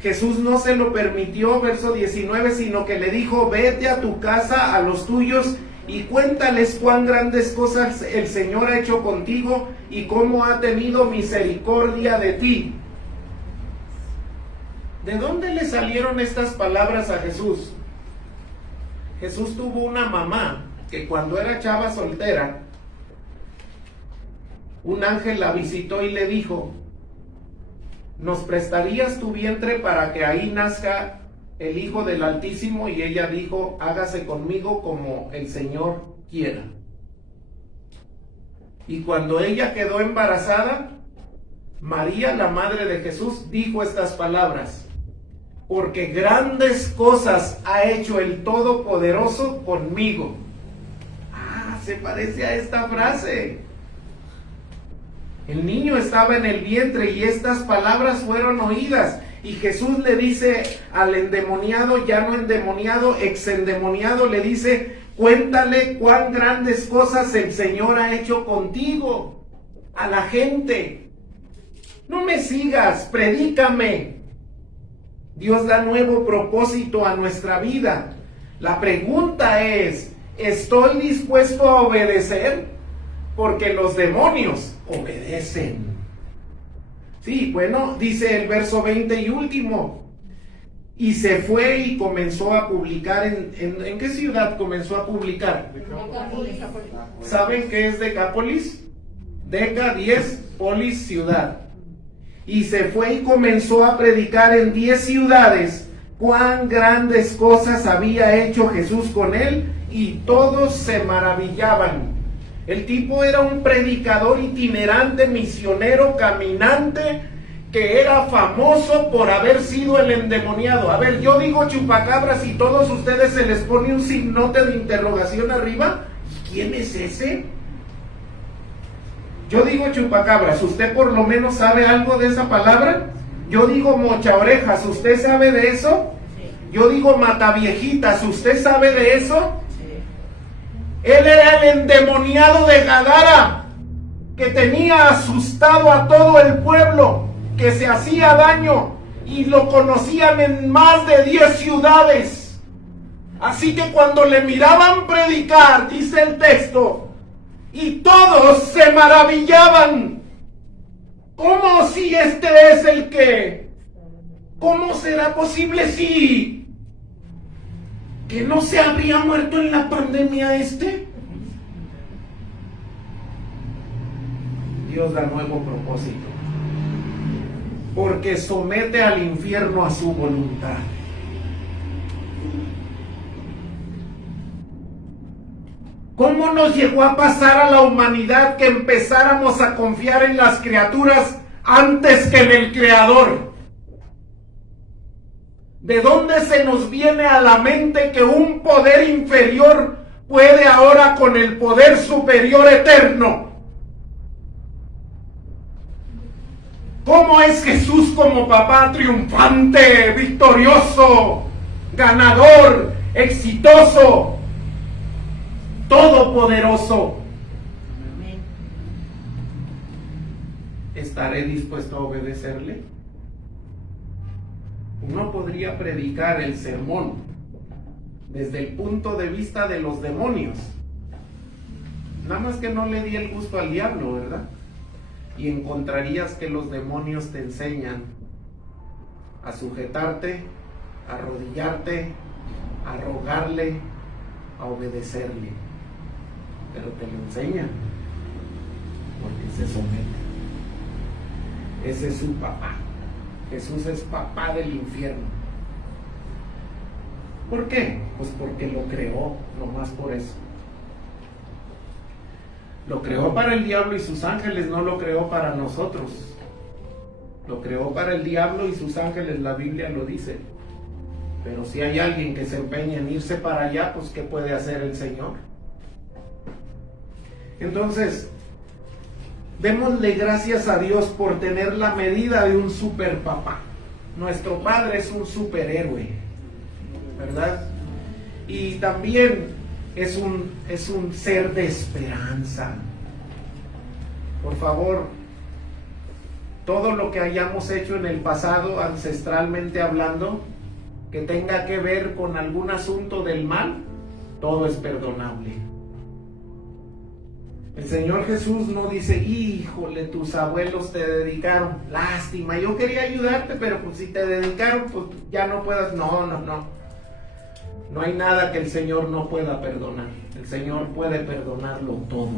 Jesús no se lo permitió, verso 19, sino que le dijo, vete a tu casa, a los tuyos, y cuéntales cuán grandes cosas el Señor ha hecho contigo y cómo ha tenido misericordia de ti. ¿De dónde le salieron estas palabras a Jesús? Jesús tuvo una mamá que cuando era chava soltera, un ángel la visitó y le dijo, ¿nos prestarías tu vientre para que ahí nazca el Hijo del Altísimo? Y ella dijo, hágase conmigo como el Señor quiera. Y cuando ella quedó embarazada, María, la madre de Jesús, dijo estas palabras, porque grandes cosas ha hecho el Todopoderoso conmigo. Ah, se parece a esta frase. El niño estaba en el vientre y estas palabras fueron oídas. Y Jesús le dice al endemoniado, ya no endemoniado, exendemoniado, le dice, cuéntale cuán grandes cosas el Señor ha hecho contigo. A la gente. No me sigas, predícame. Dios da nuevo propósito a nuestra vida. La pregunta es, ¿estoy dispuesto a obedecer? Porque los demonios obedecen. Sí, bueno, dice el verso 20 y último. Y se fue y comenzó a publicar. ¿En qué ciudad comenzó a publicar? ¿Saben qué es Decápolis? Deca, 10, polis, ciudad. Y se fue y comenzó a predicar en 10 ciudades cuán grandes cosas había hecho Jesús con él, y todos se maravillaban. El tipo era un predicador itinerante, misionero, caminante, que era famoso por haber sido el endemoniado. A ver, yo digo chupacabras y todos ustedes se les pone un signote de interrogación arriba. ¿Quién es ese? Yo digo chupacabras, ¿usted por lo menos sabe algo de esa palabra? Yo digo mochaorejas, ¿usted sabe de eso? Yo digo mataviejitas, ¿usted sabe de eso? Él era el endemoniado de Gadara, que tenía asustado a todo el pueblo, que se hacía daño, y lo conocían en más de 10 ciudades. Así que cuando le miraban predicar, dice el texto, y todos se maravillaban. ¿Cómo si este es el que? ¿Cómo será posible si que no se habría muerto en la pandemia este? Dios da nuevo propósito, porque somete al infierno a su voluntad. ¿Cómo nos llegó a pasar a la humanidad que empezáramos a confiar en las criaturas antes que en el Creador? ¿De dónde se nos viene a la mente que un poder inferior puede ahora con el poder superior eterno? ¿Cómo es Jesús como papá triunfante, victorioso, ganador, exitoso, todopoderoso? ¿Estaré dispuesto a obedecerle? Uno podría predicar el sermón desde el punto de vista de los demonios. Nada más que no le di el gusto al diablo, ¿verdad? y encontrarías que los demonios te enseñan a sujetarte, a arrodillarte, a rogarle, a obedecerle. Pero te lo enseñan porque se somete. Ese es su papá. Jesús es papá del infierno. ¿Por qué? Pues porque lo creó, nomás por eso. Lo creó para el diablo y sus ángeles, no lo creó para nosotros. Lo creó para el diablo y sus ángeles, la Biblia lo dice. Pero si hay alguien que se empeña en irse para allá, pues ¿qué puede hacer el Señor? Entonces, démosle gracias a Dios por tener la medida de un super papá. Nuestro Padre es un superhéroe, ¿verdad? Y también es un ser de esperanza. Por favor, todo lo que hayamos hecho en el pasado, ancestralmente hablando, que tenga que ver con algún asunto del mal, todo es perdonable. El Señor Jesús no dice, híjole, tus abuelos te dedicaron, lástima, yo quería ayudarte, pero pues si te dedicaron, pues ya no puedas. No. No hay nada que el Señor no pueda perdonar. El Señor puede perdonarlo todo.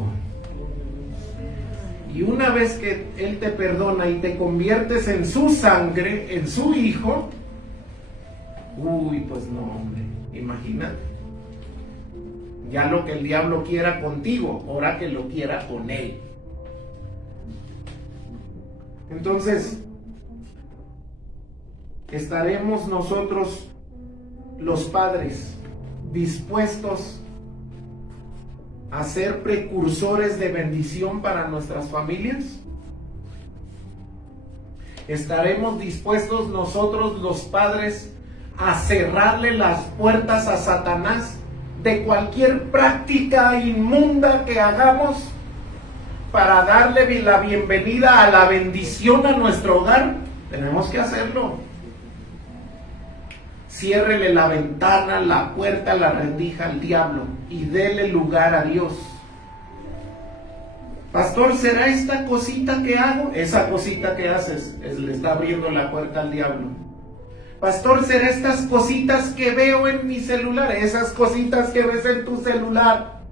Y una vez que Él te perdona y te conviertes en su sangre, en su hijo, pues no, hombre, imagínate. Ya lo que el diablo quiera contigo, ahora que lo quiera con él. Entonces, ¿estaremos nosotros, los padres, dispuestos a ser precursores de bendición para nuestras familias? ¿Estaremos dispuestos nosotros, los padres, a cerrarle las puertas a Satanás de cualquier práctica inmunda que hagamos para darle la bienvenida a la bendición a nuestro hogar? Tenemos que hacerlo. Ciérrele la ventana, la puerta, la rendija al diablo y dele lugar a Dios. Pastor, ¿será esta cosita que hago? Esa cosita que haces le está abriendo la puerta al diablo. Pastor, ¿será estas cositas que veo en mi celular? Esas cositas que ves en tu celular.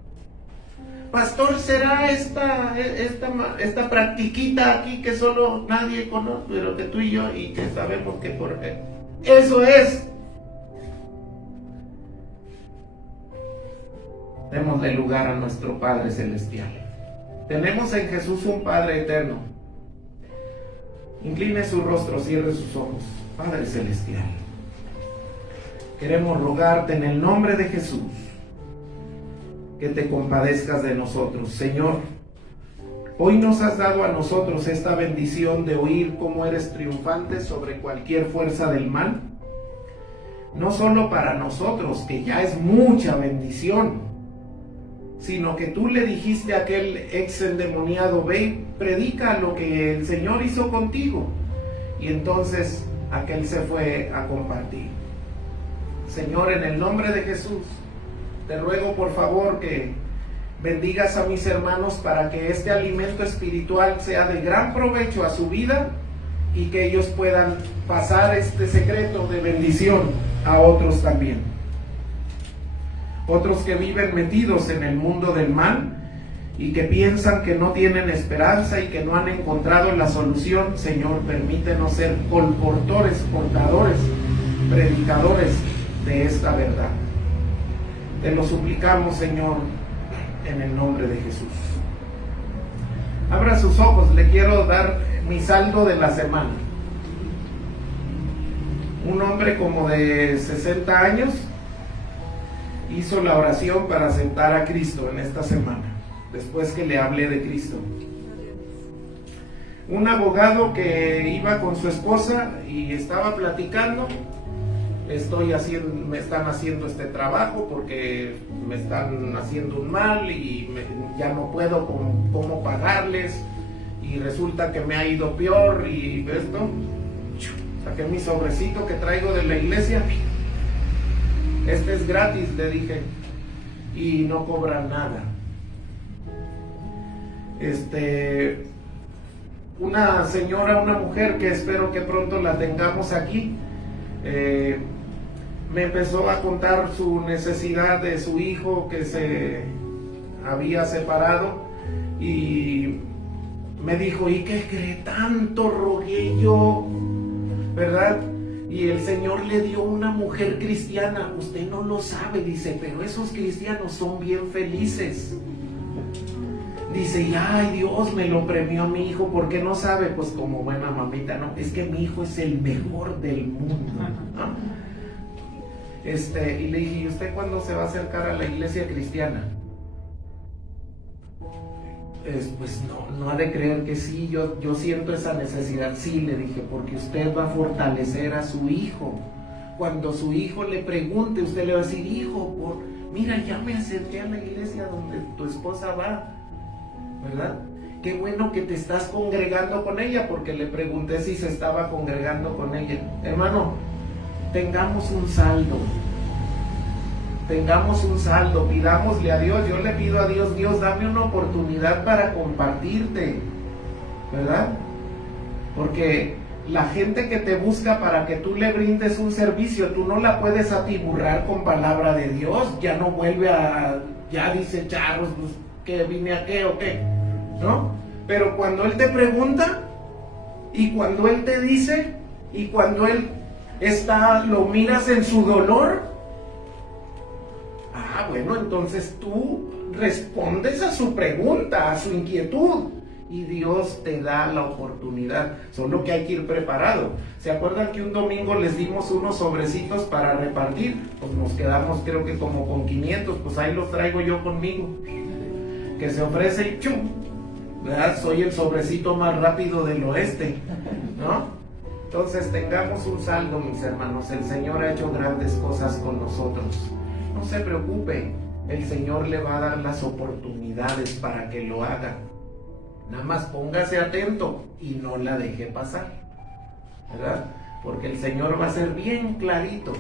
Pastor, ¿será esta practiquita aquí que solo nadie conoce, pero que tú y yo, y que sabemos que por qué? Eso es. Démosle lugar a nuestro Padre Celestial. Tenemos en Jesús un Padre eterno. Incline su rostro, cierre sus ojos. Padre Celestial, queremos rogarte en el nombre de Jesús que te compadezcas de nosotros. Señor, hoy nos has dado a nosotros esta bendición de oír cómo eres triunfante sobre cualquier fuerza del mal. No solo para nosotros, que ya es mucha bendición, sino que tú le dijiste a aquel ex endemoniado, ve, predica lo que el Señor hizo contigo. Y entonces aquel se fue a compartir. Señor, en el nombre de Jesús, te ruego por favor que bendigas a mis hermanos para que este alimento espiritual sea de gran provecho a su vida y que ellos puedan pasar este secreto de bendición a otros también. Otros que viven metidos en el mundo del mal y que piensan que no tienen esperanza y que no han encontrado la solución. Señor, permítenos ser portadores, predicadores de esta verdad. Te lo suplicamos, Señor, en el nombre de Jesús. Abra sus ojos, le quiero dar mi saldo de la semana. Un hombre como de 60 años hizo la oración para aceptar a Cristo en esta semana, después que le hablé de Cristo. Un abogado que iba con su esposa y estaba platicando, me están haciendo este trabajo porque me están haciendo un mal y ya no puedo cómo pagarles, y resulta que me ha ido peor, y esto, saqué mi sobrecito que traigo de la iglesia. Este es gratis, le dije, y no cobran nada. una señora, una mujer que espero que pronto la tengamos aquí, me empezó a contar su necesidad de su hijo que se había separado y me dijo, ¿y qué cree? Tanto rogué yo, ¿verdad? Y el Señor le dio una mujer cristiana. Usted no lo sabe, dice, pero esos cristianos son bien felices. Dice, y ay, Dios me lo premió a mi hijo. ¿Por qué no sabe? Pues como buena mamita, no, es que mi hijo es el mejor del mundo, ¿no? Y le dije, ¿y usted cuándo se va a acercar a la iglesia cristiana? Pues no ha de creer que sí, yo siento esa necesidad. Sí, le dije, porque usted va a fortalecer a su hijo. Cuando su hijo le pregunte, usted le va a decir, hijo, mira, ya me acerqué a la iglesia donde tu esposa va, ¿verdad? Qué bueno que te estás congregando con ella, porque le pregunté si se estaba congregando con ella. Hermano, tengamos un saldo, pidámosle a Dios. Yo le pido a Dios, Dios, dame una oportunidad para compartirte, ¿verdad? Porque la gente que te busca para que tú le brindes un servicio, tú no la puedes atiburrar con palabra de Dios. Ya no vuelve ya dice, charros, pues, ¿qué vine a qué o qué? ¿No? Pero cuando Él te pregunta, y cuando Él te dice, y cuando Él lo miras en su dolor, bueno, entonces tú respondes a su pregunta, a su inquietud, y Dios te da la oportunidad. Solo que hay que ir preparado. ¿Se acuerdan que un domingo les dimos unos sobrecitos para repartir? Pues nos quedamos creo que como con 500, pues ahí los traigo yo conmigo. Que se ofrece y ¡chum! ¿Verdad? Soy el sobrecito más rápido del oeste, ¿no? Entonces tengamos un saldo, mis hermanos. El Señor ha hecho grandes cosas con nosotros. No se preocupe, el Señor le va a dar las oportunidades para que lo haga. Nada más póngase atento y no la deje pasar, ¿verdad? Porque el Señor va a ser bien clarito,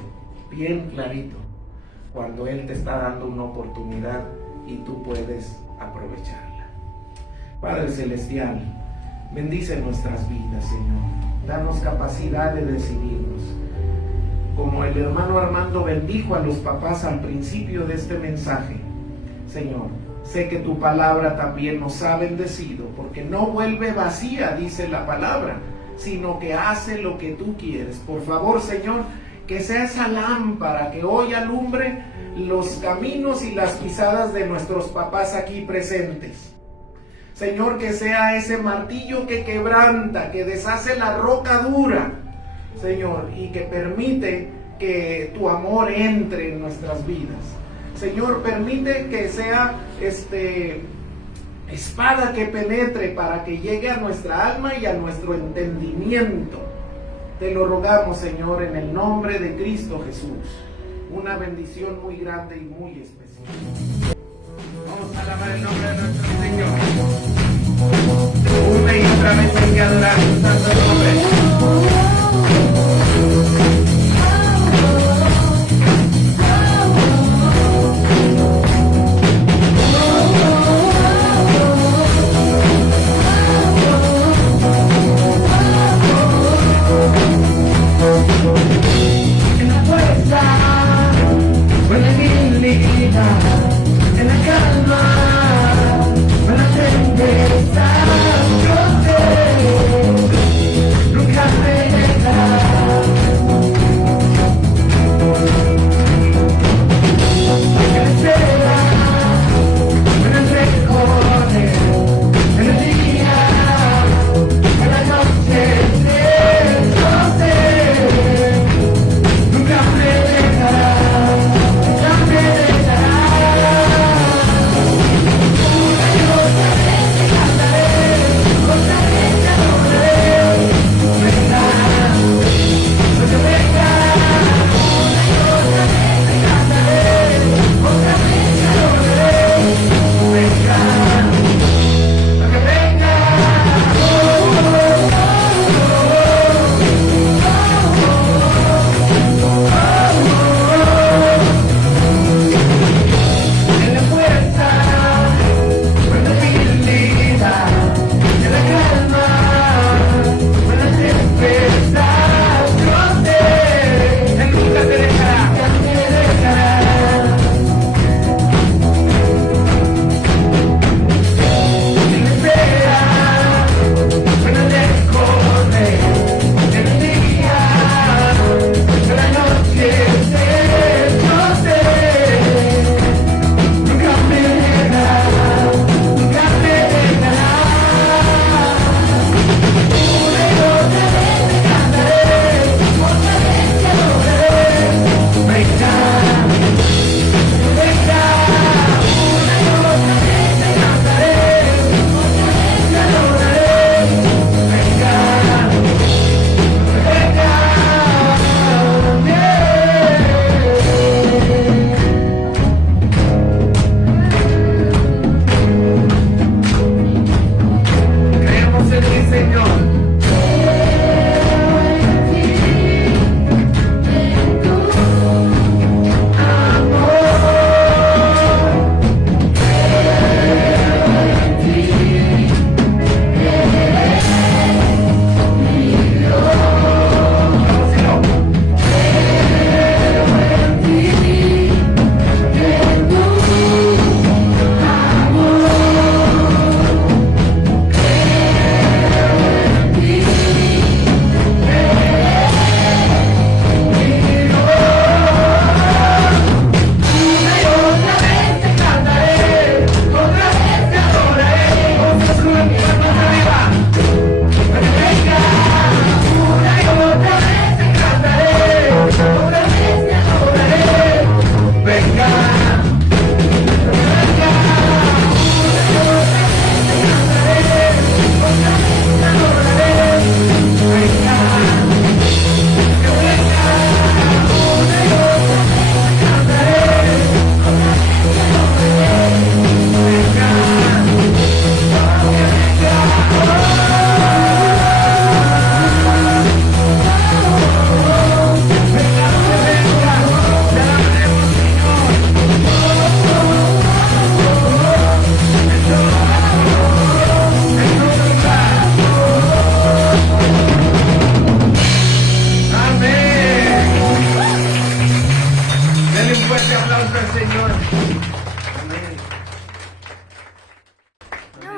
cuando Él te está dando una oportunidad y tú puedes aprovecharla. Padre Celestial, bendice nuestras vidas, Señor. Danos capacidad de decidirnos. Como el hermano Armando bendijo a los papás al principio de este mensaje, Señor, sé que tu palabra también nos ha bendecido, porque no vuelve vacía, dice la palabra, sino que hace lo que tú quieres. Por favor, Señor, que sea esa lámpara que hoy alumbre los caminos y las pisadas de nuestros papás aquí presentes. Señor, que sea ese martillo que quebranta, que deshace la roca dura, Señor, y que permite que tu amor entre en nuestras vidas. Señor, permite que sea espada que penetre para que llegue a nuestra alma y a nuestro entendimiento. Te lo rogamos, Señor, en el nombre de Cristo Jesús. Una bendición muy grande y muy especial. Vamos a alabar el nombre de nuestro Señor. Una y otra vez hay que adorar su santo nombre. En la fuerza, con la dignidad.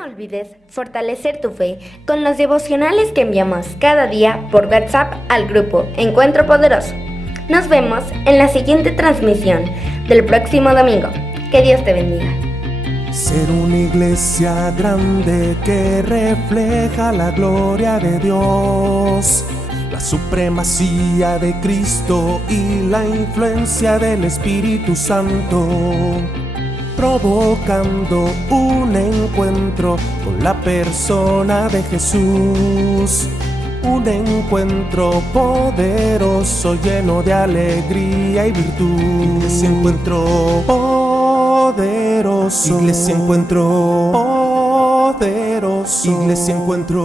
olvides fortalecer tu fe con los devocionales que enviamos cada día por WhatsApp al grupo Encuentro Poderoso. Nos vemos en la siguiente transmisión del próximo domingo. Que Dios te bendiga. Ser una iglesia grande que refleja la gloria de Dios, la supremacía de Cristo y la influencia del Espíritu Santo, provocando un encuentro con la persona de Jesús. Un encuentro poderoso, lleno de alegría y virtud. Iglesia Encuentro poderoso. Iglesia Encuentro poderoso. Iglesia Encuentro